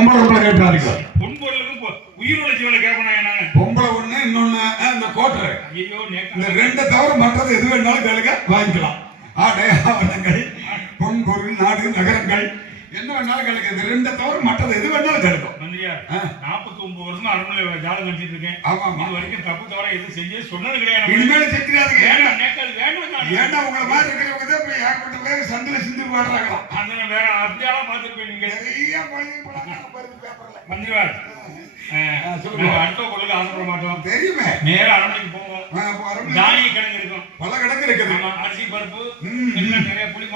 பொம்பளை பொம்பளை கேட்டாருங்க பொன்பொருளுக்கும் பொ- உயிருள்ள ஜீவனை கேட்கணும் பொம்பளை ஒண்ணு இன்னொன்னு இந்த கோட்டர் இந்த ரெண்டை தவிர மற்றது எது வேணாலும் கேளுங்க வாங்கிக்கலாம். ஆடை ஆவணங்கள் பொன் பொருள் நாடு நகரங்கள். என்ன வேணாலும் கேளுங்க இது ரெண்டை தவிர மற்றது எது வேணாலும் கேளுக்கும். நாற்பத்தி ஒன்பது வருஷமா அரண்மனை ஜாதகம் கட்டிட்டு இருக்கேன். ஆமா இது வரைக்கும் தப்பு தவிர எதுவும் செஞ்சே சொன்னது கிடையாது. இனிமேல் செஞ்சிடாதுங்க. ஏன்னா உங்களை மாதிரி இருக்கிறவங்க தான் போய் ஏகப்பட்ட பேர் சந்தில சிந்து பாடுறாங்களாம் அந்த வேற அப்படியெல்லாம் பார்த்துருப்பேன் நீங்க. நிறைய பழைய படங்கள் வருது பேப்பர்ல மந்திரிவா ஆ, சொல்லுங்க. அடுத்த கொள்ளுக்கு ஆசைப்பட மாட்டோம். தெரியுமே. நேரா அரண்மனைக்கு போவோம். தானிய கிழங்கு இருக்கும். பல கிடங்கு இருக்குது. அரிசி பருப்பு ம். எல்லாம் நிறைய புளி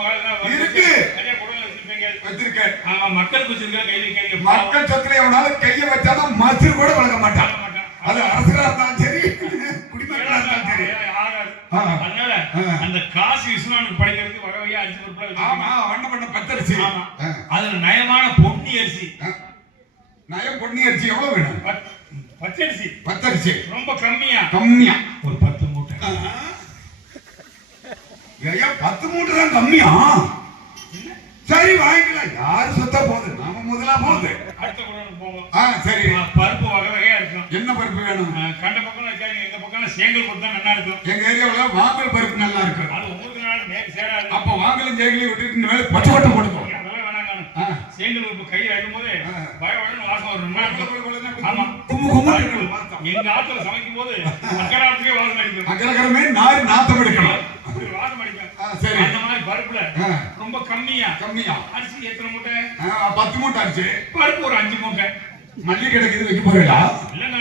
இருக்கு. நிறைய குடங்கள் வச்சிருப்பீங்க. வச்சிருக்கேன். ஆமா மக்களுக்கு வச்சிருக்க கை வைக்கிறீங்க மக்கள் சொத்துல எவனாலும் கைய வச்சாலும் மசு கூட வழங்க மாட்டான். அது அரசரா இருந்தாலும் சரி குடிமக்களா இருந்தாலும் சரி. அதனால. அந்த காசு விஸ்வநானுக்கு படைக்கிறதுக்கு வகை வகையா அரிசி பொருட்கள் ஆமா வண்ண ஆ. அதுல நயமான பொன்னி அரிசி. நயம் பொன்னி அரிசி எவ்வளவு வேணும்? பச்சரிசி. பத்தரிசி ரொம்ப கம்மியா. கம்மியா. ஒரு பத்து மூட்டை. ஐயா பத்து மூட்டை தான் கம்மியா சரி வாங்கிக்கலாம். யாரு சொத்தா போகுது? நாம முதலா போகுது. அடுத்த குடோனுக்கு போவோம். ஆ சரி. பருப்பு வகை வகையா இருக்கும். என்ன பருப்பு வேணும்? கண்ட பக்கம் வைக்காதீங்க எங்க பக்கம் சேங்கல் தான் நல்லா இருக்கும். எங்க ஏரியாவுல வாங்கல் பருப்பு நல்லா இருக்கு அது உங்களுக்கு நாள் நேக்கு சேராது வாங்கலும் ஜெயிலையும் விட்டுட்டு இந்த வேலை பச்சை வேணாங்க ஆ. சேங்கல் உப்பு கை வைக்கும் போது ஆ. பய உடனே வாசம் வரும் ஆமா. கும்பு கும்பு இருக்கணும் பார்த்தா. எங்க ஆத்துல சமைக்கும் போது அக்கராத்துக்கே வாசம் அடிக்கும். அக்கறக்கரமே நாரி நாத்தம் எடுக்கணும். வாசம் அடிக்கும். சரி. அந்த மாதிரி பருப்புல. ரொம்ப கம்மியா. கம்மியா. அரிசி எத்தனை மூட்டை? பத்து மூட்டை அரிசி. பருப்பு ஒரு அஞ்சு மூட்டை. மல்லி கிடைக்குது வைக்க போறீங்களா? இல்லைங்க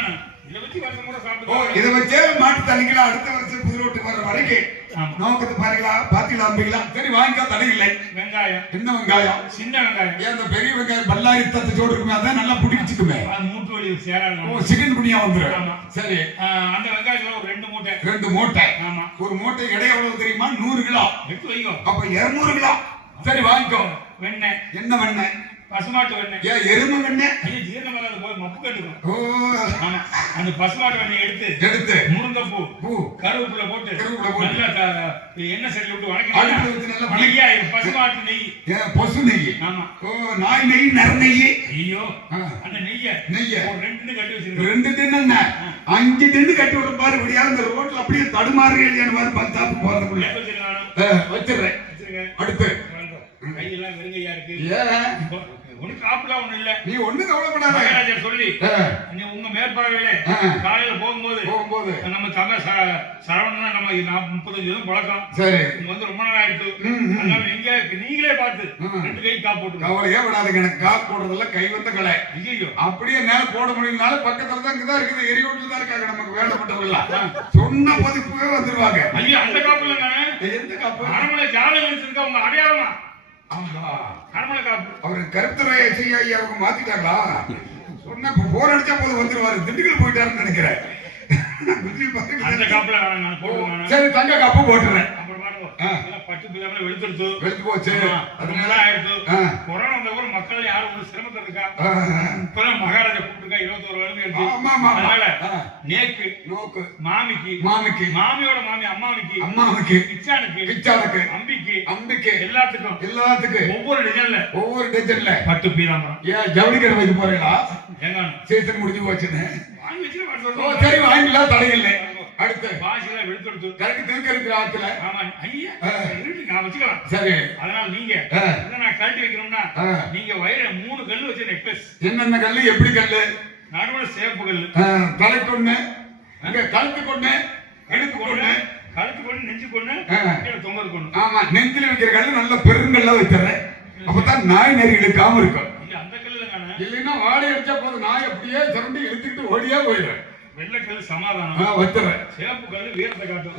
இதை வச்சு வருஷம் கூட ஓ சாப்பிட்டு இதை வச்சே மாட்டு தண்ணிக்கலாம் அடுத்த வருஷம் புதுரோட்டு வர வரைக்கும். நோக்கத்து பாருங்களா பாத்தீங்களா அம்பிங்களா சரி வாங்கிக்கா தடை இல்லை. வெங்காயம். என்ன வெங்காயம். சின்ன வெங்காயம். ஏன் அந்த பெரிய வெங்காயம் பல்லாரி தத்து சோடு இருக்குமே அதான் நல்லா பிடிச்சிக்குமே மூட்டு வலி சேராது. ஓ சிக்கன் குனியா வந்துரும். ஆமா. சரி. அந்த வெங்காயத்துல ஒரு ரெண்டு மூட்டை. ரெண்டு மூட்டை. ஆமா. ஒரு மூட்டை எடை எவ்வளவு தெரியுமா? நூறு கிலோ. எடுத்து வைக்கோ அப்ப இருநூறு கிலோ. சரி வாங்கிக்கோ. வெண்ணெய். என்ன வெண்ணெய்? பசுமாட்டு வெண்ணெய். ஏன் எருமை வெண்ணெய்? ஐயோ ஜீரணம் வராது போய் மப்பு கட்டுக்கும் ஓ. ஆமா அந்த பசுமாட்டு வெண்ணெய் எடுத்து எடுத்து. முருங்கைப்பூ பூ. கருவேப்பிலை போட்டு கருவேப்பிலை போட்டு. நல்லா எண்ணெய் சரி விட்டு நல்லா வணக்கி. வணக்கி. நெய்யா இது பசுமாட்டு நெய். ஏன் பசு நெய். ஆமா. ஓ நாய் நெய் நர நெய். ஐயோ. அந்த நெய்ய நெய்ய. ஒரு ரெண்டு கட்டி வச்சிருக்கேன் ரெண்டு டின்னு அஞ்சு டின்னு கட்டி விட பாரு விடியா இந்த ரோட்ல அப்படியே தடுமாறு எழுதியான மாதிரி பந்தாப்பு போறதுக்குள்ள. வச்சிருக்கேன். அடுத்து கையெல்லாம் வெறுங்கையா இருக்கு. ஒண்ணு காப்புலாம் ஒண்ணு இல்ல. நீ ஒண்ணு கவலைப்படாத. மகாராஜர் சொல்லி உங்க மேற்பார்வையில. காலையில போகும்போது போகும்போது. நம்ம தமிழ் சரவணனா நம்ம முப்பத்தஞ்சு வருஷம் பழக்கம். சரி. இங்க வந்து ரொம்ப நாள் ஆயிடுச்சு. அதனால நீங்க நீங்களே பார்த்து. ரெண்டு கை போட்டுருங்க கவலையே விடாதுங்க எனக்கு போடுறதெல்லாம் கை வந்த கலை. ஐயோ அப்படியே நேரம் போட முடியலனால பக்கத்துல தான் இங்கதான் இருக்குது. எரியோட்டுல தான் இருக்காங்க நமக்கு வேண்டப்பட்டவர்கள் சொன்ன பதிப்புவே வந்துருவாங்க. ஐயோ அந்த காப்பு இல்லைங்க எந்த காப்பு? அரண்மனை ஜாதகம் வச்சிருக்க உங்க அடையாளமா? அவர் கருத்துறை செய்ய ஐயா அவங்க மாத்திட்டாங்களா? சொன்ன போர் அடிச்சா போது வந்துருவாரு. திண்டுக்கல் போயிட்டாருன்னு நினைக்கிறேன். சரி தங்க காப்பு போட்டுறேன். வெளுத்துருச்சு வெளுத்து போச்சு. அதனால ஆயிடுச்சு. கொரோனா வந்த மக்கள் யாரும் சிரமத்தில் இருக்கா இப்பதான் மகாராஜா இருபத்தோரு வருடம். அதனால. நேக்கு நோக்கு. மாமிக்கு மாமிக்கு. மாமியோட மாமி அம்மாவிக்கு அம்மாவுக்கு. கிச்சானுக்கு கிச்சானுக்கு அம்பிக்கு அம்பிக்கு. எல்லாத்துக்கும். எல்லாத்துக்கும் ஒவ்வொரு டிசைன்ல ஒவ்வொரு டஜன்ல. பட்டு பீதாம்பரம் ஏன் ஜவுளி கடை வைக்க போறீங்களா? சீசன் முடிஞ்சு போச்சுன்னு. வாங்கி வச்சு சரி வாங்கிக்கலாம் தடையில்லை அடுத்து. பாசில வெளுத்தெடுத்து. கரெக்ட் திருக்க இருக்கிற ஆத்துல. ஆமா. ஐயா நான் வச்சுக்கலாம். சரி. அதனால நீங்க கழட்டி வைக்கணும்னா ஆ. நீங்க வயிறு மூணு கல்லு வச்ச நெக்லஸ் என்னென்ன கல்லு எப்படி கல்லு? நடுவுல சேப்பு கல்லு. தலைக்கு ஒண்ணு அங்க கழுத்துக்கு ஒண்ணு இடுப்புக்கு ஒண்ணு கழுத்து கொண்டு நெஞ்சு கொண்டு ஆ. கீழே தொங்கது கொண்டு ஆமா நெஞ்சில வைக்கிற கல்லு நல்ல பெருங்கல்லா வச்சிடுறேன் அப்பதான் நாய் நெறி இழுக்காம இருக்கும். அந்த கல்லுல இல்லைன்னா வாடகை அடிச்சா போதும். நாய் அப்படியே சுரண்டி எடுத்துக்கிட்டு ஓடியே வெள்ளை கல்லு சமாதானம். வச்சிடுறேன் சேப்பு கல்லு வீரத்தை காட்டும்.